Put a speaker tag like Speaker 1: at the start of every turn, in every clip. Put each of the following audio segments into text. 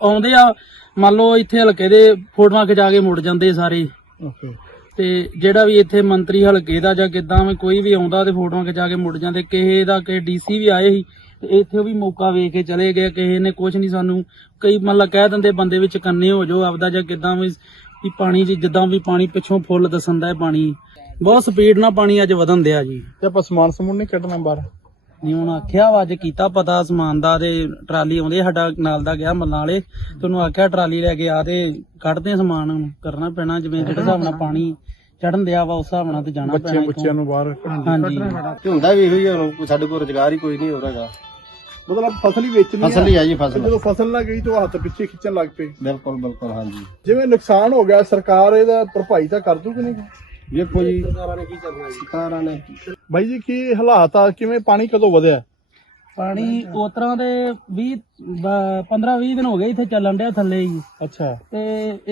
Speaker 1: ਆਉਂਦੇ ਆ ਮੰਨ ਲਓ ਇੱਥੇ ਹਲਕੇ ਦੇ ਫੋਟੋਆਂ ਖਿਚਾ ਕੇ ਮੁੜ ਜਾਂਦੇ ਸਾਰੇ।
Speaker 2: ਓਕੇ
Speaker 1: ਤੇ ਜਿਹੜਾ ਵੀ ਇੱਥੇ ਮੰਤਰੀ ਹਲਕੇ ਦਾ ਜਾਂ ਕਿਦਾਂ ਵੀ ਕੋਈ ਵੀ ਆਉਂਦਾ ਤੇ ਫੋਟੋਆਂ ਖਿਚਾ ਕੇ ਮੁੜ ਜਾਂਦੇ ਕਿਸੇ ਦਾ ਕਿ ਡੀਸੀ ਵੀ ਆਏ ਸੀ ਤੇ ਇੱਥੇ ਵੀ ਮੌਕਾ ਵੇਖ ਕੇ ਚਲੇ ਗਏ ਕਿਸੇ ਨੇ ਕੁਝ ਨਹੀਂ ਸਾਨੂੰ ਕਈ ਮਤਲਬ ਕਹਿ ਦਿੰਦੇ ਬੰਦੇ ਵਿੱਚ ਕੰਨੇ ਹੋ ਜਾਓ ਆਪਦਾ ਜਾਂ ਕਿਦਾਂ ਵੀ ਵੀ ਪਾਣੀ 'ਚ ਜਿੱਦਾਂ ਵੀ ਪਾਣੀ ਪਿੱਛੋਂ ਫੁੱਲ ਦਸੰਦਾ ਹੈ ਪਾਣੀ। ਬਹੁਤ ਸਪੀਡ ਨਾਲ ਪਾਣੀ ਅੱਜ ਵਧਣ ਦਿਆ ਜੀ।
Speaker 2: ਤੇ ਆਪਾਂ ਸਮਾਨ ਸਮੂਨ ਨਹੀਂ ਕੱਢਣਾ ਬਾਹਰ?
Speaker 1: ਨਹੀਂ ਹੁਣ ਆਖਿਆ ਵਾ ਅੱਜ ਕੀਤਾ ਪਤਾ ਸਮਾਨ ਦਾ ਤੇ ਟਰਾਲੀ ਆਉਂਦੇ ਸਾਡਾ ਨਾਲ ਦਾ ਗਿਆ ਮੱਲਾਂ ਵਾਲੇ ਤੁਹਾਨੂੰ ਆਖਿਆ ਟਰਾਲੀ ਲੈ ਕੇ ਆ ਤੇ ਕੱਢਦੇ ਸਮਾਨ ਹੁਣ ਕਰਨਾ ਪੈਣਾ ਜਿਵੇਂ ਜਿਹੜੇ ਹਿਸਾਬ ਨਾਲ ਪਾਣੀ ਚੜਨ ਦਿਆ ਵਾ ਉਸ ਹਿਸਾਬ ਨਾਲ ਤੇ ਜਾਣਾ
Speaker 2: ਬੱਚੇ
Speaker 1: ਪੈਣਾ
Speaker 2: ਬੱਚਿਆਂ ਨੂੰ ਬਾਹਰ
Speaker 1: ਹਾਂਜੀ।
Speaker 3: ਹੁੰਦਾ ਵੀ ਇਹੋ ਹੀ ਆ ਹੁਣ ਸਾਡੇ ਕੋਲ ਰੁਜ਼ਗਾਰ ਹੀ ਕੋਈ ਨਹੀਂ ਹੋ ਰਿਹਾ
Speaker 2: ਮਤਲਬ ਫਸਲ ਹੀ ਵੇਚਣੀ
Speaker 3: ਫਸਲ ਹੀ ਆ ਜੀ
Speaker 2: ਤੇ
Speaker 3: ਫਸਲ।
Speaker 2: ਜਦੋਂ ਫਸਲ ਨਾ ਗਈ ਤਾਂ ਉਹ ਹੱਥ ਪਿੱਛੇ ਖਿੱਚਣ ਲੱਗ ਪਏ।
Speaker 3: ਬਿਲਕੁਲ ਬਿਲਕੁਲ ਹਾਂਜੀ।
Speaker 2: ਜਿਵੇਂ ਨੁਕਸਾਨ ਹੋ ਗਿਆ ਸਰਕਾਰ ਇਹਦਾ ਭਰਪਾਈ ਤਾਂ ਕਰ ਦੂ ਕਿ ਨਹੀਂ?
Speaker 3: ਵੇਖੋ ਜੀ ਸਰਕਾਰਾਂ ਨੇ ਕੀ ਕਰਨਾ ਜੀ? ਸਰਕਾਰਾਂ ਨੇ
Speaker 2: ਬਾਈ ਜੀ ਕੀ ਹਾਲਾਤ ਆ? ਕਿਵੇਂ ਪਾਣੀ ਕਦੋਂ ਵਧਿਆ?
Speaker 1: ਪਾਣੀ ਉਸ ਤਰ੍ਹਾਂ ਦੇ 20 15 20 ਦਿਨ ਹੋ ਗਏ ਇੱਥੇ ਚੱਲਣ ਡਿਆ ਥੱਲੇ ਹੀ।
Speaker 2: ਅੱਛਾ।
Speaker 1: ਤੇ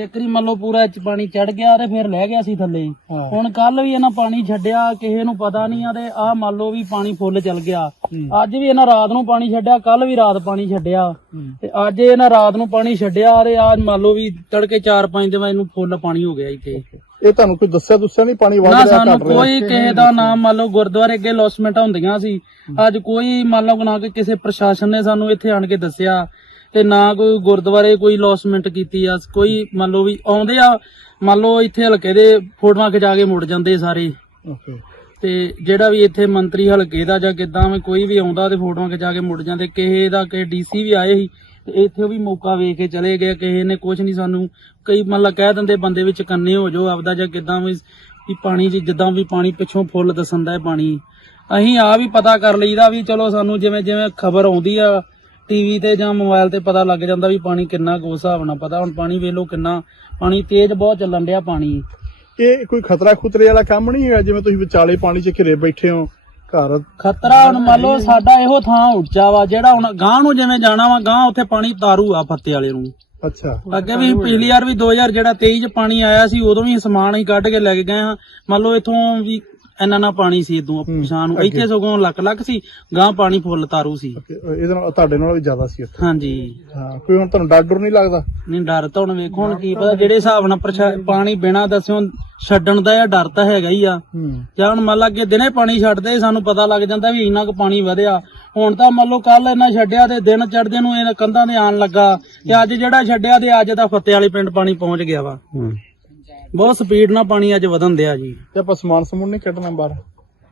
Speaker 1: ਇੱਕ ਰੀ ਮੰਨ ਲਓ ਪੂਰਾ ਇਹ 'ਚ ਪਾਣੀ ਚੜ ਗਿਆ ਤੇ ਫਿਰ ਲੈ ਗਿਆ ਸੀ ਥੱਲੇ ਹੀ।
Speaker 2: ਹਾਂ।
Speaker 1: ਹੁਣ ਕੱਲ ਵੀ ਇਹਨਾਂ ਪਾਣੀ ਛੱਡਿਆ ਕਿਸੇ ਨੂੰ ਪਤਾ ਨਹੀਂ ਆ ਤੇ ਆਹ ਮੰਨ ਲਓ ਵੀ ਪਾਣੀ ਫੁੱਲ ਚੱਲ ਗਿਆ। ਅੱਜ ਵੀ ਇਹਨਾਂ ਰਾਤ ਨੂੰ ਪਾਣੀ ਛੱਡਿਆ ਕੱਲ ਵੀ ਰਾਤ ਪਾਣੀ ਛੱਡਿਆ। ਤੇ ਅੱਜ ਇਹਨਾਂ ਰਾਤ ਨੂੰ ਪਾਣੀ ਛੱਡਿਆ ਤੇ ਅੱਜ ਮੰਨ ਲਓ ਵੀ ਤੜਕੇ 4-5 ਦੇ ਵਜੇ ਨੂੰ ਫੁੱਲ ਪਾਣੀ ਹੋ ਗਿਆ ਇੱਥੇ।
Speaker 2: ਇਹ ਤੁਹਾਨੂੰ ਕੋਈ ਦੱਸਿਆ ਦੁੱਸਿਆ ਨਹੀਂ? ਪਾਣੀ ਵੱਧ
Speaker 1: ਨਾ
Speaker 2: ਰਿਹਾ
Speaker 1: ਸਾਨੂੰ
Speaker 2: ਘਟ ਰਿਹਾ?
Speaker 1: ਕੋਈ ਕਿਸੇ ਦਾ ਨਾਮ ਮੰਨ ਲਓ ਗੁਰਦੁਆਰੇ ਅੱਗੇ ਲੌਸਮੈਂਟਾਂ ਹੁੰਦੀਆਂ ਸੀ। ਅੱਜ ਕੋਈ ਮੰਨ ਲਓ ਨਾ ਕਿ ਕਿਸੇ ਪ੍ਰਸ਼ਾਸਨ ਨੇ ਸਾਨੂੰ ਇੱਥੇ ਆਣ ਕੇ ਦੱਸਿਆ ਤੇ ਨਾ ਕੋਈ ਗੁਰਦੁਆਰੇ ਕੋਈ ਲੌਸਮੈਂਟ ਕੀਤੀ ਆ। ਕੋਈ ਮੰਨ ਲਓ ਵੀ ਆਉਂਦੇ ਆ ਮੰਨ ਲਓ ਇੱਥੇ ਹਲਕੇ ਦੇ ਫੋਟੋਆਂ ਖਿਚਾ ਕੇ ਮੁੜ ਜਾਂਦੇ ਸਾਰੇ। ਤੇ ਜਿਹੜਾ ਵੀ ਇੱਥੇ ਮੰਤਰੀ ਹਲਕੇ ਦਾ ਜਾਂ ਕਿਦਾਂ ਵੀ ਕੋਈ ਵੀ ਆਉਂਦਾ ਤੇ ਫੋਟੋਆਂ ਖਿਚਾ ਕੇ ਮੁੜ ਜਾਂਦੇ ਕਿਸੇ ਦਾ ਕਿ ਡੀਸੀ ਵੀ ਆਏ ਸੀ ਤੇ ਇੱਥੇ ਵੀ ਮੌਕਾ ਵੇਖ ਕੇ ਚਲੇ ਗਏ, ਕਿਸੇ ਨੇ ਕੁਝ ਨਹੀਂ ਸਾਨੂੰ, ਕਈ ਮਤਲਬ ਕਹਿ ਦਿੰਦੇ ਬੰਦੇ ਵਿੱਚ ਕੰਨੇ ਹੋ ਜਾਓ, ਆਪਦਾ ਜਾਂ ਕਿਦਾਂ ਵੀ ਵੀ ਪਾਣੀ 'ਚ, ਜਿੱਦਾਂ ਵੀ ਪਾਣੀ ਪਿੱਛੋਂ ਫੁੱਲ ਦਸੰਦਾ ਹੈ ਪਾਣੀ। ਅਸੀਂ ਆ ਵੀ ਪਤਾ ਕਰ ਲਈਦਾ ਵੀ ਚਲੋ ਸਾਨੂੰ ਜਿਵੇਂ ਜਿਵੇਂ ਖਬਰ ਆਉਂਦੀ ਆ ਟੀਵੀ ਤੇ ਜਾਂ ਮੋਬਾਈਲ ਤੇ ਪਤਾ ਲੱਗ ਜਾਂਦਾ ਵੀ ਪਾਣੀ ਕਿੰਨਾ ਕੁ ਹਿਸਾਬ ਨਾਲ ਪਤਾ, ਹੁਣ ਪਾਣੀ ਵੇਲੋ ਕਿੰਨਾ, ਪਾਣੀ ਤੇਜ਼ ਬਹੁਤ ਚੱਲਣ ਡਿਆ ਪਾਣੀ।
Speaker 2: ਇਹ ਕੋਈ ਖਤਰਾ ਖੁਤਰੇ ਵਾਲਾ ਕੰਮ ਨਹੀਂ ਹੈਗਾ, ਜਿਵੇਂ ਤੁਸੀਂ ਵਿਚਾਲੇ ਪਾਣੀ 'ਚ ਘਿਰੇ ਬੈਠੇ ਹੋ ਘਰ।
Speaker 1: ਖਤਰਾ ਹੁਣ ਮੰਨ ਲਓ ਸਾਡਾ ਇਹੋ ਥਾਂ ਉੱਚਾ ਵਾ ਜਿਹੜਾ ਹੁਣ ਗਾਂ ਨੂੰ ਜਿਵੇਂ ਜਾਣਾ ਵਾ ਗਾਂ ਉੱਥੇ ਪਾਣੀ ਤਾਰੂ ਆ ਫੱਤੇ ਵਾਲੇ ਨੂੰ।
Speaker 2: ਅੱਛਾ।
Speaker 1: ਅੱਗੇ ਵੀ ਪਿਛਲੀ ਵਾਰ ਵੀ 2000 ਜਿਹੜਾ 23 ਚ ਪਾਣੀ ਆਇਆ ਸੀ ਉਦੋਂ ਵੀ ਸਮਾਨ ਹੀ ਕੱਢ ਕੇ ਲੈ ਕੇ ਗਏ ਹਾਂ। ਮੰਨ ਲਓ ਇਥੋਂ ਵੀ ਇੰਨਾ ਨਾ ਪਾਣੀ ਸੀ ਇਦੋਂ
Speaker 2: ਹੂੰ,
Speaker 1: ਪਛਾਣ ਨੂੰ।
Speaker 2: ਅੱਗੇ।
Speaker 1: ਇੱਥੇ ਸਗੋਂ ਲੱਕ ਲੱਕ ਸੀ ਗਾਂ ਪਾਣੀ ਫੁੱਲ ਤਾਰੂ ਸੀ।
Speaker 2: ਇਹਦੇ ਨਾਲ ਤੁਹਾਡੇ ਨਾਲ ਵੀ ਜ਼ਿਆਦਾ ਸੀ ਇੱਥੇ?
Speaker 1: ਹਾਂਜੀ।
Speaker 2: ਹਾਂ ਕੋਈ ਹੁਣ ਤੁਹਾਨੂੰ ਡਰ ਡਰ ਨਹੀਂ ਲੱਗਦਾ?
Speaker 1: ਨਹੀਂ ਡਰ ਤਾਂ ਹੁਣ ਵੇਖੋ ਹੁਣ ਕੀ ਪਤਾ ਜਿਹੜੇ ਹਿਸਾਬ ਨਾਲ ਪ੍ਰਸ਼ਾ- ਪਾਣੀ ਬਿਨਾਂ ਦੱਸਿਓ ਛੱਡਣ ਦਾ ਇਹ ਡਰ ਤਾਂ ਹੈਗਾ ਹੀ ਆ।
Speaker 2: ਹੂੰ।
Speaker 1: ਜਾਂ ਹੁਣ ਮੰਨ ਲਾ ਕਿ ਦਿਨੇ ਪਾਣੀ ਛੱਡਦੇ ਸਾਨੂੰ ਪਤਾ ਲੱਗ ਜਾਂਦਾ ਵੀ ਇੰਨਾ ਕੁ ਪਾਣੀ ਵਧਿਆ। ਹੁਣ ਤਾਂ ਮੰਨ ਲਓ ਕੱਲ ਇਹਨਾਂ ਛੱਡਿਆ ਤੇ ਦਿਨ ਚੜਦੇ ਨੂੰ ਇਹ ਕੰਧਾਂ ਦੇ ਆਣ ਲੱਗਾ। ਤੇ ਅੱਜ ਜਿਹੜਾ ਛੱਡਿਆ ਤੇ ਅੱਜ ਤਾਂ ਫੱਤੇ ਵਾਲੇ ਪਿੰਡ ਪਾਣੀ ਪਹੁੰਚ ਗਿਆ ਵਾ। ਬਹੁਤ ਸਪੀਡ ਨਾਲ ਪਾਣੀ ਅੱਜ ਵਧਣ ਦਿਆ ਜੀ।
Speaker 2: ਤੇ ਆਪਾਂ ਸਮਾਨ ਸਮੂਨ ਨਹੀਂ ਕੱਢਣਾ ਬਾਹਰ?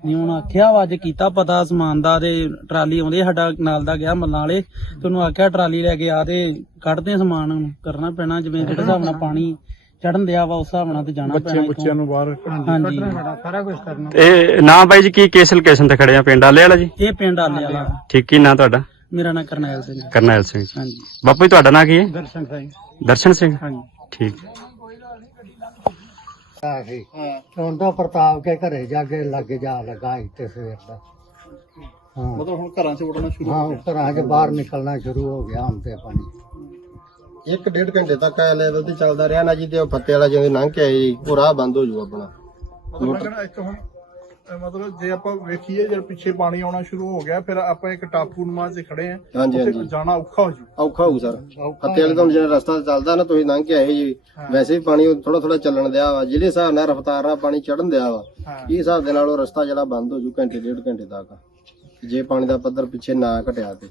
Speaker 1: ਨਹੀਂ ਹੁਣ ਆਖਿਆ ਵਾ ਅੱਜ ਕੀਤਾ ਪਤਾ ਸਮਾਨ ਦਾ ਤੇ ਟਰਾਲੀ ਆਉਂਦੇ ਸਾਡਾ ਨਾਲ ਦਾ ਗਿਆ ਮੱਲਾਂ ਵਾਲੇ। ਤੁਹਾਨੂੰ ਆਖਿਆ ਟਰਾਲੀ ਲੈ ਕੇ ਆ ਤੇ ਕੱਢਦੇ ਆ ਸਮਾਨ ਹੁਣ ਕਰਨਾ ਪੈਣਾ ਜਿਵੇਂ ਜਿਹੜੇ ਹਿਸਾਬ ਨਾਲ ਪਾਣੀ ਚੜਨ ਦਿਆ ਵਾ ਉਸ ਹਿਸਾਬ ਨਾਲ ਤੇ ਜਾਣਾ
Speaker 2: ਬੱਚੇ
Speaker 1: ਪੈਣਾ
Speaker 2: ਬੱਚਿਆਂ ਨੂੰ ਬਾਹਰ
Speaker 1: ਹਾਂਜੀ।
Speaker 2: ਸਾਰਾ ਕੁਝ ਕਰਨਾ।
Speaker 4: ਇਹ ਨਾ ਬਾਈ ਜੀ ਕੀ ਕੇਸ ਲੋਕੇਸ਼ਨ ਤੇ ਖੜੇ ਆ? ਪਿੰਡ ਆਲੇ ਵਾਲਾ ਜੀ?
Speaker 1: ਇਹ ਪਿੰਡ ਆਲੇ ਵਾਲਾ।
Speaker 4: ਠੀਕ ਕੀ ਨਾਂ ਤੁਹਾਡਾ?
Speaker 1: ਮੇਰਾ ਨਾਂ ਕਰਨੈਲ ਸਿੰਘ। ਹੈ।
Speaker 4: ਕਰਨੈਲ ਸਿੰਘ ਜੀ।
Speaker 1: ਹਾਂਜੀ।
Speaker 4: ਬਾਪੂ ਜੀ ਤੁਹਾਡਾ ਨਾਂ ਕੀ ਹੈ?
Speaker 1: ਦਰਸ਼ਨ ਸਿੰਘ।
Speaker 4: ਦਰਸ਼ਨ ਸਿੰਘ।
Speaker 1: ਹਾਂਜੀ।
Speaker 4: ਠੀਕ।
Speaker 5: ਹੁਣ ਤਾਂ ਪ੍ਰਤਾਪ ਕੇ ਘਰੇ ਜਾ ਕੇ ਲੱਗ ਜਾ ਲਗਾ ਇੱਥੇ ਸਵੇਰ ਦਾ। ਹਾਂ।
Speaker 2: ਮਤਲਬ ਹੁਣ ਘਰਾਂ 'ਚ ਵੜਨਾ ਸ਼ੁਰੂ
Speaker 5: ਹਾਂ ਘਰਾਂ 'ਚ ਬਾਹਰ ਨਿਕਲਣਾ ਸ਼ੁਰੂ ਹੋ ਗਿਆ ਹੁਣ ਤੇ ਪਾਣੀ
Speaker 3: ਇੱਕ ਡੇਢ ਘੰਟੇ ਤੱਕ ਇਹ ਲੈਵਲ ਤੇ ਚੱਲਦਾ ਰਿਹਾ ਨਾ ਜੀ ਤੇ ਉਹ ਫੱਤੇ ਵਾਲਾ ਜਿਵੇਂ ਲੰਘ ਕੇ ਆਏ ਜੀ ਉਹ ਰਾਹ ਬੰਦ ਹੋ ਜੂ ਆਪਣਾ।
Speaker 2: ਮਤਲਬ ਲੱਗਣਾ ਇੱਕ ਹੁਣ ਮਤਲਬ ਜੇ ਆਪਾਂ ਵੇਖੀਏ ਜਦ ਪਿੱਛੇ ਪਾਣੀ ਆਉਣਾ ਸ਼ੁਰੂ ਹੋ ਗਿਆ ਫਿਰ ਆਪਾਂ ਇੱਕ ਟਾਪੂ ਨਮਾਜ਼ 'ਚ ਖੜੇ ਆ।
Speaker 3: ਹਾਂਜੀ
Speaker 2: ਉੱਥੇ
Speaker 3: ਹਾਂਜੀ।
Speaker 2: ਜਾਣਾ ਔਖਾ ਹੋ ਜੂ।
Speaker 3: ਔਖਾ ਹੋਊ ਸਰ। ਫੱਤੇ ਵਾਲੇ ਤੋਂ ਜਿਹੜਾ ਰਸਤਾ ਚੱਲਦਾ ਨਾ ਤੁਸੀਂ ਲੰਘ ਕੇ ਆਏ ਜੀ ਵੈਸੇ ਵੀ ਪਾਣੀ ਥੋੜਾ ਥੋੜਾ ਚੱਲਣ ਦਿਆ ਵਾ। ਜਿਹੜੇ ਹਿਸਾਬ ਨਾਲ ਰਫ਼ਤਾਰ ਨਾਲ ਪਾਣੀ ਚੜਨ ਦਿਆ ਵਾ
Speaker 2: ਹਾਂ।
Speaker 3: ਇਹ ਹਿਸਾਬ ਦੇ ਨਾਲ ਉਹ ਰਸਤਾ ਜਿਹੜਾ ਬੰਦ ਹੋ ਜੂ ਘੰਟੇ ਡੇਢ ਘੰਟੇ ਤੱਕ। ਜੇ ਪਾਣੀ ਦਾ ਪੱਧਰ ਪਿੱਛੇ ਨਾ ਘਟਿਆ ਤੇ।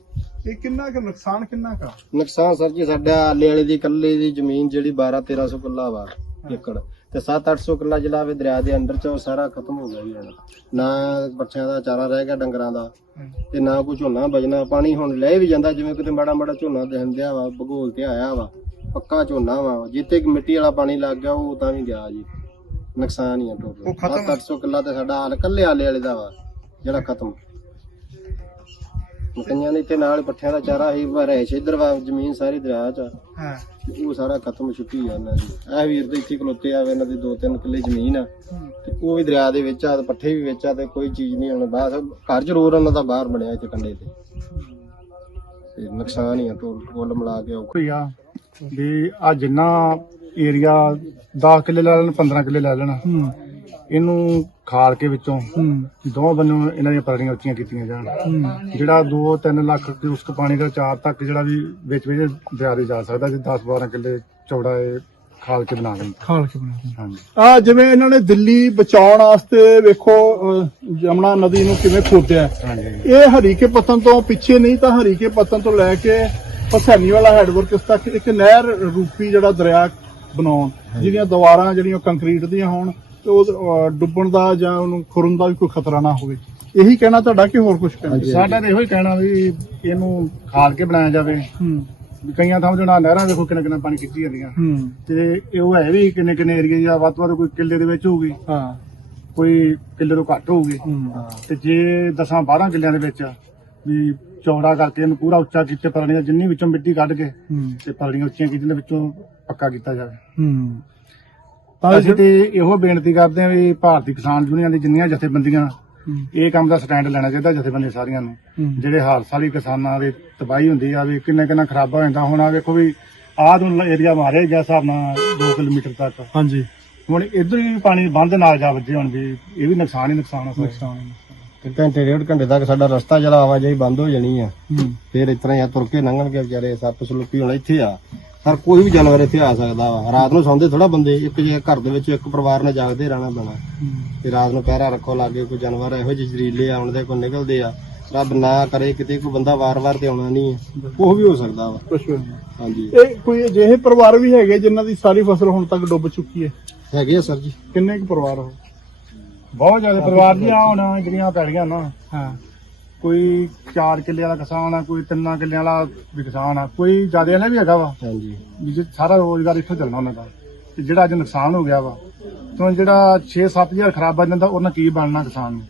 Speaker 2: ਇਹ ਕਿੰਨਾ ਕੁ ਨੁਕਸਾਨ ਕਿੰਨਾ ਕਾ
Speaker 3: ਨੁਕਸਾਨ ਸਰ ਜੀ ਸਾਡਾ ਆਲੇ ਵਾਲੇ ਦੀ ਕੱਲੇ ਦੀ ਜ਼ਮੀਨ ਜਿਹੜੀ 12 1300 ਕਿੱਲਾ ਵਾ ਏਕੜ। ਤੇ 7-800 ਕਿੱਲਾ ਜਿਹੜਾ ਵੇ ਦਰਿਆ ਦੇ ਅੰਦਰ ਚ ਉਹ ਸਾਰਾ ਖਤਮ ਹੋ ਗਿਆ ਜੀ ਹੁਣ। ਨਾ ਬੱਚਿਆਂ ਦਾ ਚਾਰਾ ਰਹਿ ਗਿਆ ਡੰਗਰਾਂ ਦਾ ਤੇ ਨਾ ਕੋਈ ਝੋਨਾ ਬਜਣਾ ਪਾਣੀ ਹੁਣ ਲੈ ਵੀ ਜਾਂਦਾ ਜਿਵੇਂ ਕਿਤੇ ਮਾੜਾ ਮਾੜਾ ਝੋਨਾ ਦਿਖੰਦਿਆ ਵਾ ਭਗੋਲ ਤੇ ਆਇਆ ਵਾ ਪੱਕਾ ਝੋਨਾ ਵਾ। ਜਿੱਥੇ ਕਿ ਮਿੱਟੀ ਵਾਲਾ ਪਾਣੀ ਲੱਗ ਗਿਆ ਉਹ ਤਾਂ ਵੀ ਗਿਆ ਜੀ। ਨੁਕਸਾਨ ਹੀ ਆ
Speaker 2: ਉਹ ਖਤਮ ਆ।
Speaker 3: 7-800 ਕਿੱਲਾ ਤੇ ਸਾਡਾ ਹਾਲ ਕੱਲੇ ਆਲੇ ਵਾਲੇ ਦਾ ਵਾ ਜਿਹੜਾ ਖਤਮ। ਕਈਆਂ ਨੇ ਇੱਥੇ ਨਾਲ ਪੱਠਿਆਂ ਦਾ ਚਾਰਾ ਹੀ ਰਹਿਸ਼ ਇਧਰ ਵਾ ਜ਼ਮੀਨ ਸਾਰੀ ਦਰਿਆ ਚ ਆ।
Speaker 2: ਹਾਂ।
Speaker 3: ਤੇ ਉਹ ਸਾਰਾ ਖਤਮ ਛੁੱਟੀ ਆ ਇਹਨਾਂ ਦੀ। ਇਹ ਵੀਰ ਦੇ ਇੱਥੇ ਖਲੋਤੇ ਆਵੇ ਇਹਨਾਂ ਦੀ 2-3 ਕਿੱਲੇ ਜ਼ਮੀਨ ਆ। ਤੇ ਉਹ ਵੀ ਦਰਿਆ ਦੇ ਵਿੱਚ ਆ ਤੇ ਪੱਠੇ ਵੀ ਵਿੱਚ ਆ ਤੇ ਕੋਈ ਚੀਜ਼ ਨਹੀਂ ਹੁਣ ਬਾਹਰ। ਘਰ ਜ਼ਰੂਰ ਉਹਨਾਂ ਦਾ ਬਾਹਰ ਬਣਿਆ ਇੱਥੇ ਕੰਡੇ ਤੇ। ਤੇ ਨੁਕਸਾਨ ਹੀ ਆ ਟੋਲ ਕੁੱਲ ਮਿਲਾ ਕੇ ਔਖਾ।
Speaker 2: ਕੋਈ ਆ ਵੀ ਆ ਜਿੰਨਾ ਏਰੀਆ 10 ਕਿੱਲੇ ਲੈ ਲੈਣ 15 ਕਿੱਲੇ ਲੈ ਲੈਣ।
Speaker 6: ਇਹਨੂੰ ਖਾਲ ਕੇ ਵਿੱਚੋਂ ਦੋਵਾਂ ਬੰਨੋਂ ਇਹਨਾਂ ਦੀਆਂ ਪਰੜੀਆਂ ਉੱਚੀਆਂ ਕੀਤੀਆਂ ਜਾਣ। ਜਿਹੜਾ 2-3 ਲੱਖ ਕਿਊਸਕ ਪਾਣੀ ਦਾ ਚਾਰ ਤੱਕ ਜਿਹੜਾ ਵੀ ਵਿੱਚ ਵਿੱਚ ਦਰਿਆ ਦੇ ਜਾ ਸਕਦਾ ਜੇ 10-12 ਕਿੱਲੇ ਚੌੜਾ ਇਹ ਖਾਲ ਕੇ ਬਣਾ ਲੈਂਦਾ
Speaker 2: ਖਾਲ ਕੇ ਬਣਾ
Speaker 6: ਹਾਂਜੀ।
Speaker 2: ਆ ਜਿਵੇਂ ਇਹਨਾਂ ਨੇ ਦਿੱਲੀ ਬਚਾਉਣ ਵਾਸਤੇ ਵੇਖੋ ਜਮਨਾ ਨਦੀ ਨੂੰ ਕਿਵੇਂ ਖੋਦਿਆ। ਇਹ ਹਰੀਕੇ ਪਤਨ ਤੋਂ ਪਿੱਛੇ ਨਹੀਂ ਤਾਂ ਹਰੀਕੇ ਪਤਨ ਤੋਂ ਲੈ ਕੇ ਪਸੈਨੀ ਵਾਲਾ ਹੈਡਵਰਕ ਤੱਕ ਇੱਕ ਨਹਿਰ ਰੂਪੀ ਜਿਹੜਾ ਦਰਿਆ ਬਣਾਉਣ ਜਿਹੜੀਆਂ ਦੀਵਾਰਾਂ ਜਿਹੜੀਆਂ ਕੰਕਰੀਟ ਦੀਆਂ ਹੋਣ ਤੇ ਉਹ ਅਹ, ਡੁੱਬਣ ਦਾ ਜਾਂ ਉਹਨੂੰ ਖੁਰਨ ਦਾ ਵੀ ਕੋਈ ਖਤਰਾ ਨਾ ਹੋਵੇ। ਇਹੀ ਕਹਿਣਾ ਤੁਹਾਡਾ ਕਿ ਹੋਰ ਕੁਝ ਕਹਿਣਾ?
Speaker 6: ਸਾਡਾ ਤਾਂ ਇਹੋ ਹੀ ਕਹਿਣਾ ਵੀ ਇਹਨੂੰ ਖਾਲ ਕੇ ਬਣਾਇਆ ਜਾਵੇ।
Speaker 2: ਹੂੰ।
Speaker 6: ਵੀ ਕਈਆਂ ਥਾਵਾਂ ਜਿਹੜਾ ਨਹਿਰਾਂ ਦੇਖੋ ਕਿੰਨਾ ਕਿੰਨਾ ਪਾਣੀ ਖਿੱਚੀ ਜਾਂਦੀਆਂ।
Speaker 2: ਹੂੰ।
Speaker 6: ਤੇ ਇਹ ਉਹ ਹੈ ਵੀ ਕਿੰਨੇ ਕਿੰਨੇ ਏਰੀਆ ਜਾਂ ਵੱਧ ਤੋਂ ਵੱਧ ਕੋਈ ਕਿੱਲੇ ਦੇ ਵਿੱਚ ਹੋਊਗੀ।
Speaker 2: ਹਾਂ।
Speaker 6: ਕੋਈ ਕਿੱਲੇ ਤੋਂ ਘੱਟ ਹੋਊਗੀ।
Speaker 2: ਹੂੰ।
Speaker 6: ਤੇ ਜੇ 10 12 ਕਿੱਲਿਆਂ ਦੇ ਵਿੱਚ ਵੀ ਚੌੜਾ ਕਰਕੇ ਇਹਨੂੰ ਪੂਰਾ ਉੱਚਾ ਕੀਤੇ ਪਰੜੀਆਂ ਜਿੰਨੀ ਵਿੱਚੋਂ ਮਿੱਟੀ ਕੱਢ ਕੇ
Speaker 2: ਹੂੰ।
Speaker 6: ਤੇ ਪਰੜੀਆਂ ਉੱਚੀਆਂ ਕੀਤੀਆਂ ਦੇ ਵਿੱਚੋਂ ਪੱਕਾ ਕੀਤਾ ਜਾਵੇ।
Speaker 2: ਹੂੰ। ਤਾਂ
Speaker 6: ਅਸੀਂ ਤੇ ਇਹੋ ਬੇਨਤੀ ਕਰਦੇ ਹਾਂ ਵੀ ਭਾਰਤੀ ਕਿਸਾਨ ਯੂਨੀਅਨ ਦੀ ਜਿੰਨੀਆਂ ਜਥੇਬੰਦੀਆਂ ਇਹ ਕੰਮ ਦਾ ਸਟੈਂਡ ਲੈਣਾ ਚਾਹੀਦਾ ਜਥੇਬੰਦੀਆਂ ਸਾਰੀਆਂ ਨੂੰ। ਜਿਹੜੇ ਹਾਦਸਾ ਵਾਲੀ ਕਿਸਾਨਾਂ ਦੀ ਤਬਾਹੀ ਹੁੰਦੀ ਆ ਵੀ ਕਿੰਨਾ ਕਿੰਨਾ ਖਰਾਬਾ ਹੋ ਜਾਂਦਾ। ਹੁਣ ਆ ਵੇਖੋ ਵੀ ਆਹ ਨੂੰ ਏਰੀਆ ਮਾਰਿਆ ਗਿਆ ਹਿਸਾਬ ਨਾਲ 2 ਕਿਲੋਮੀਟਰ ਤੱਕ।
Speaker 2: ਹਾਂਜੀ।
Speaker 6: ਹੁਣ ਇਧਰ ਵੀ ਪਾਣੀ ਬੰਦ ਨਾਲ ਜਾ ਵੱਜੇ ਹੁਣ ਵੀ ਇਹ ਵੀ ਨੁਕਸਾਨ ਹੀ ਨੁਕਸਾਨ ਆ ਸਾਰਾ।
Speaker 3: ਤੇ ਘੰਟੇ ਡੇਢ ਘੰਟੇ ਤੱਕ ਸਾਡਾ ਰਸਤਾ ਜਿਹੜਾ ਆਵਾਜਾਈ ਬੰਦ ਹੋ ਜਾਣੀ ਆ। ਫਿਰ ਇਸ ਤਰ੍ਹਾਂ ਹੀ ਆ ਤੁਰ ਕੇ ਲੰਘਣਗੇ ਵਿਚਾਰੇ ਸੱਪ ਸਲੂਪੀ ਹੁਣ ਇੱਥੇ ਆ। ਹਰ ਕੋਈ ਵੀ ਜਾਨਵਰ ਇੱਥੇ ਆ ਸਕਦਾ ਵਾ। ਰਾਤ ਨੂੰ ਸੌਂਦੇ ਥੋੜਾ ਬੰਦੇ ਇੱਕ ਜੇ ਘਰ ਦੇ ਵਿੱਚ ਇੱਕ ਪਰਿਵਾਰ ਨੇ ਜਾਗਦੇ ਰਹਿਣਾ ਪੈਣਾ। ਤੇ ਰਾਤ ਨੂੰ ਪਹਿਰਾ ਰੱਖੋ ਲਾਗੇ ਕੋਈ ਜਾਨਵਰ ਇਹੋ ਜਿਹੇ ਜ਼ਰੀਲੇ ਆਉਣਦੇ ਕੋਈ ਨਿਕਲਦੇ ਆ। ਰੱਬ ਨਾ ਕਰੇ ਕਿਤੇ ਕੋਈ ਬੰਦਾ ਵਾਰ-ਵਾਰ ਤੇ ਆਉਣਾ ਨਹੀਂ ਹੈ। ਉਹ ਵੀ ਹੋ ਸਕਦਾ ਵਾ।
Speaker 2: ਨਹੀਂ।
Speaker 3: ਹਾਂਜੀ।
Speaker 2: ਇਹ ਕੋਈ ਅਜਿਹੇ ਪਰਿਵਾਰ ਵੀ ਹੈਗੇ ਜਿਨ੍ਹਾਂ ਦੀ ਸਾਰੀ ਫਸਲ ਹੁਣ ਤੱਕ ਡੁੱਬ ਚੁੱਕੀ ਹੈ?
Speaker 3: ਹੈਗੇ ਆ ਸਰ ਜੀ।
Speaker 2: ਕਿੰਨੇ ਕੁ ਪਰਿਵਾਰ ਹੋ
Speaker 6: ਬਹੁਤ ਜ਼ਿਆਦਾ ਪਰਿਵਾਰ ਦੀਆਂ ਹੁਣ ਜਿਹੜੀਆਂ ਪੈੜੀਆਂ ਨਾ।
Speaker 2: ਹਾਂ।
Speaker 6: ਕੋਈ 4 ਕਿੱਲੇ ਵਾਲਾ ਕਿਸਾਨ ਆ ਕੋਈ 3 ਕਿੱਲਿਆਂ ਵਾਲਾ ਵੀ ਕਿਸਾਨ ਆ ਕੋਈ ਜ਼ਿਆਦਾ ਵਾਲਾ ਵੀ ਹੈਗਾ ਵਾ।
Speaker 3: ਹਾਂਜੀ।
Speaker 6: ਵੀ ਜੇ ਸਾਰਾ ਰੋਜ਼ਗਾਰ ਇੱਥੋਂ ਚੱਲਣਾ ਉਹਨਾਂ ਦਾ ਤੇ ਜਿਹੜਾ ਅੱਜ ਨੁਕਸਾਨ ਹੋ ਗਿਆ ਵਾ ਤੋਂ ਜਿਹੜਾ 6-7000 ਖਰਾਬ ਬਣ ਜਾਂਦਾ ਉਹਨਾਂ ਕੀ ਬਣਨਾ ਕਿਸਾਨ ਨੂੰ?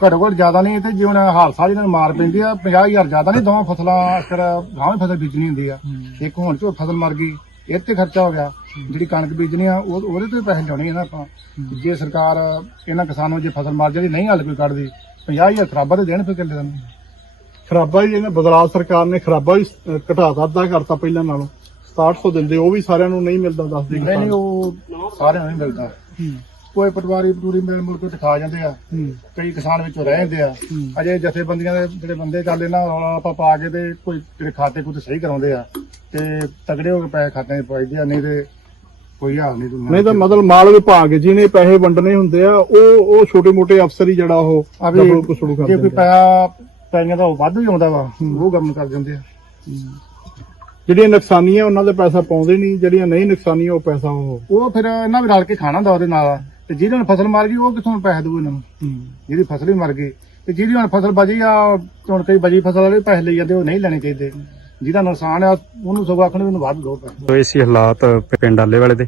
Speaker 6: ਘੱਟੋ ਘੱਟ ਜ਼ਿਆਦਾ ਨਹੀਂ ਤੇ ਜੇ ਹੁਣ ਹਾਲਸਾ ਜਿਹਨਾਂ ਨੂੰ ਮਾਰ ਪੈਂਦੀ ਆ 50000 ਜ਼ਿਆਦਾ ਨਹੀਂ ਦੋਵਾਂ ਫਸਲਾਂ ਅਕਸਰ ਗਾਂਵੇਂ ਫਸਲ ਬੀਜਣੀ ਹੁੰਦੀ ਆ। ਇੱਕ ਹੁਣ ਝੋ ਫਸਲ ਮਰ ਗਈ ਇਹ ਤੇ ਖਰਚਾ ਹੋ ਗਿਆ ਜਿਹੜੀ ਕਣਕ ਬੀਜਣੀ ਆ ਉਹ ਉਹਦੇ ਤੇ ਪੈਸੇ ਲਾਉਣੇ ਆ ਨਾ ਆਪਾਂ। ਜੇ ਸਰਕਾਰ ਇਹਨਾਂ ਕਿਸਾਨਾਂ ਨੂੰ ਜੇ ਫਸਲ ਮਰ ਜਾਂਦੀ ਨਹੀਂ ਹੱਲ ਕੋਈ ਕੱਢਦੀ 50000 ਖਰਾਬਾ ਤੇ ਦੇਣ ਫਿਰ ਕਿੱਲੇ ਦਾ
Speaker 2: ਖਰਾਬਾ ਹੀ ਇਹਨੇ ਬਦਲਾਅ ਸਰਕਾਰ ਨੇ ਖਰਾਬਾ ਹੀ ਘਟਾਤਾ ਅੱਧਾ ਕਰਤਾ ਪਹਿਲਾਂ ਨਾਲੋਂ। 6700 ਦਿੰਦੇ ਉਹ ਵੀ ਸਾਰਿਆਂ ਨੂੰ ਨਹੀਂ ਮਿਲਦਾ ਦੱਸਦੇ
Speaker 6: ਨਹੀਂ ਨਹੀਂ ਉਹ ਸਾਰਿਆਂ ਨੂੰ ਨਹੀਂ ਮਿਲਦਾ। ਕੋਈ ਪਟਵਾਰੀ ਪਟੂਰੀ ਮਿਲ ਮੁਲ ਕੇ ਦਿਖਾ ਜਾਂਦੇ ਆ। ਕਈ ਕਿਸਾਨ ਵਿੱਚੋਂ ਰਹਿ ਜਾਂਦੇ ਆ। ਅਜੇ ਜਥੇਬੰਦੀਆਂ ਦੇ ਜਿਹੜੇ ਬੰਦੇ ਚੱਲਦੇ ਨਾ ਰੌਲਾ ਆਪਾਂ ਪਾ ਕੇ ਤੇ ਕੋਈ ਜਿਹੜੇ ਖਾਤੇ ਕੋਈ ਸਹੀ ਕਰਾਉਂਦੇ ਆ ਤੇ ਤਗੜੇ ਹੋ ਕੇ ਪੈਸੇ ਖਾਤਿਆਂ 'ਚ ਪਾਈਦੇ ਆ ਨਹੀਂ ਤੇ ਕੋਈ ਹਾਲ ਨਹੀਂ ਦੁਨੀਆ
Speaker 2: ਨਹੀਂ ਤਾਂ ਮਤਲਬ ਮਾਲ ਵਿਭਾਗ ਜਿਹਨੇ ਪੈਸੇ ਵੰਡਣੇ ਹੁੰਦੇ ਆ ਉਹ ਉਹ ਛੋਟੇ ਮੋਟੇ ਅਫਸਰ ਹੀ ਜਿਹੜਾ ਉਹ ਡਬਲ ਕੁਸੜੂ ਕਰ
Speaker 6: ਜੇ ਕੋਈ। ਪੈਸਾ ਦਾ ਉਹ ਵੱਧ ਵੀ ਆਉਂਦਾ ਵਾ ਉਹ ਗਵਰਨ ਕਰ ਦਿੰਦੇ ਆ।
Speaker 2: ਜਿਹੜੀਆਂ ਨੁਕਸਾਨੀਆਂ ਉਹਨਾਂ ਦਾ ਪੈਸਾ ਪਾਉਂਦੇ ਨਹੀਂ ਜਿਹੜੀਆਂ ਨਹੀਂ ਨੁਕਸਾਨੀਆਂ ਉਹ ਪੈਸਾ ਉਹ
Speaker 6: ਉਹ ਫਿਰ ਇਹਨਾਂ ਵੀ ਰਲ ਕੇ ਖਾਣਾ ਹੁੰਦਾ ਉਹਦੇ ਨਾਲ ਤੇ ਜਿਹਨਾਂ ਨੂੰ ਫਸਲ ਮਰ ਗਈ ਉਹ ਕਿੱਥੋਂ ਪੈਸੇ ਦਊ ਇਹਨਾਂ ਨੂੰ? ਜਿਹਦੀ ਫਸਲ ਹੀ ਮਰ ਗਈ ਤੇ ਜਿਹਦੀ ਹੁਣ ਫਸਲ ਬਚੀ ਆ ਹੁਣ ਕਈ ਬਜੀ ਫਸਲ ਵਾਲੇ ਪੈਸੇ ਲਈ ਜਾਂਦੇ ਉਹ ਨਹੀਂ ਲੈਣੇ ਚਾਹੀਦੇ। ਜਿਹਦਾ ਨੁਕਸਾਨ ਆ, ਉਹਨੂੰ ਸਗੋਂ ਆਖਣ ਵੀ ਉਹਨੂੰ ਵੱਧ ਦੋ ਪੈਸੇ
Speaker 4: ਇਹ ਸੀ ਹਾਲਾਤ ਪਿੰਡ ਆਲੇ ਵਾਲੇ ਦੇ।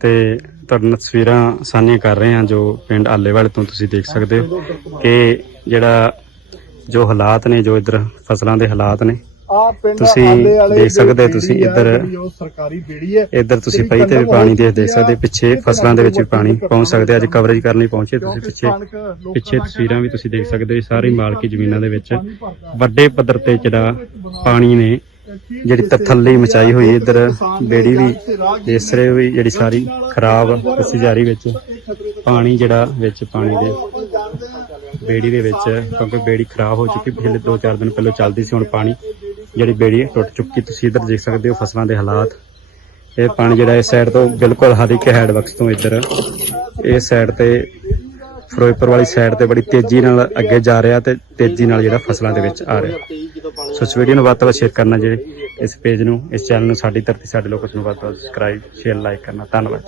Speaker 4: ਤੇ ਤੁਹਾਡੇ ਤਸਵੀਰਾਂ ਸਾਂਝੀਆਂ ਕਰ ਰਹੇ ਹਾਂ ਜੋ ਪਿੰਡ ਆਲੇ ਵਾਲੇ ਤੋਂ ਤੁਸੀਂ ਦੇਖ ਸਕਦੇ ਹੋ ਕਿ ਜਿਹੜਾ ਜੋ ਹਾਲਾਤ ਨੇ, ਜੋ ਇਧਰ ਫਸਲਾਂ ਦੇ ਹਾਲਾਤ ਨੇ
Speaker 2: ਆ ਪਿੰਡ
Speaker 4: ਤੁਸੀਂ ਦੇਖ ਸਕਦੇ ਤੁਸੀਂ ਇੱਧਰ-
Speaker 2: ਸਰਕਾਰੀ ਬੇੜੀ ਹੈ
Speaker 4: ਇੱਧਰ ਤੁਸੀਂ ਪਈ ਤੇ ਵੀ ਪਾਣੀ ਦੇ ਦੇਖ ਸਕਦੇ। ਪਿੱਛੇ ਫਸਲਾਂ ਦੇ ਵਿੱਚ ਵੀ ਪਾਣੀ ਪਹੁੰਚ ਸਕਦੇ ਅੱਜ ਕਵਰੇਜ ਕਰਨੀ ਪਹੁੰਚੇ ਤੁਸੀਂ ਪਿੱਛੇ ਪਿੱਛੇ ਤਸਵੀਰਾਂ ਵੀ ਤੁਸੀਂ ਦੇਖ ਸਕਦੇ ਹੋ ਸਾਰੀ ਮਾਲਕੀ ਜ਼ਮੀਨਾਂ ਦੇ ਵਿੱਚ ਵੱਡੇ ਪੱਧਰ ਤੇ ਜਿਹੜਾ ਪਾਣੀ ਨੇ ਜਿਹੜੀ ਤਥੱਲੀ ਮਚਾਈ ਹੋਈ ਇੱਧਰ ਬੇੜੀ ਵੀ ਦੇਸਰੇ ਵੀ ਜਿਹੜੀ ਸਾਰੀ ਖਰਾਬ ਦੱਸੀ ਜਾ ਰਹੀ ਵਿੱਚ ਪਾਣੀ ਜਿਹੜਾ ਵਿੱਚ ਪਾਣੀ ਦੇ ਬੇੜੀ ਦੇ ਵਿੱਚ ਕਿਉਂਕਿ ਬੇੜੀ ਖਰਾਬ ਹੋ ਚੁੱਕੀ ਪਿਛਲੇ 2-4 ਦਿਨ ਪਹਿਲਾਂ ਚੱਲਦੀ ਸੀ ਹੁਣ ਪਾਣੀ ਜਿਹੜੀ ਬੇੜੀ ਟੁੱਟ ਚੁੱਕੀ, ਤੁਸੀਂ ਇੱਧਰ ਦੇਖ ਸਕਦੇ ਹੋ ਫਸਲਾਂ ਦੇ ਹਾਲਾਤ। ਇਹ ਪਾਣੀ ਜਿਹੜਾ ਇਸ ਸਾਈਡ ਤੋਂ ਬਿਲਕੁਲ ਹਰੀਕੇ ਹੈਡਵਰਕਸ ਤੋਂ ਇੱਧਰ। ਇਹ ਸਾਈਡ ਤੇ ਫਿਰੋਜ਼ਪੁਰ ਵਾਲੀ ਸਾਈਡ ਤੇ ਬੜੀ ਤੇਜ਼ੀ ਨਾਲ ਅੱਗੇ ਜਾ ਰਿਹਾ ਤੇ ਤੇਜ਼ੀ ਨਾਲ ਜਿਹੜਾ ਫਸਲਾਂ ਦੇ ਵਿੱਚ ਆ ਰਿਹਾ। ਸੋ ਇਸ ਵੀਡੀਓ ਨੂੰ ਵੱਧ ਤੋਂ ਵੱਧ ਸ਼ੇਅਰ ਕਰਨਾ ਜਿਹੜੇ ਇਸ ਪੇਜ ਨੂੰ, ਇਸ ਚੈਨਲ ਨੂੰ ਸਾਡੀ ਧਰਤੀ, ਸਾਡੇ ਲੋਕ ਨੂੰ ਵੱਧ ਤੋਂ ਵੱਧ ਸਬਸਕ੍ਰਾਈਬ ਸ਼ੇਅਰ ਲਾਈਕ ਕਰਨਾ। ਧੰਨਵਾਦ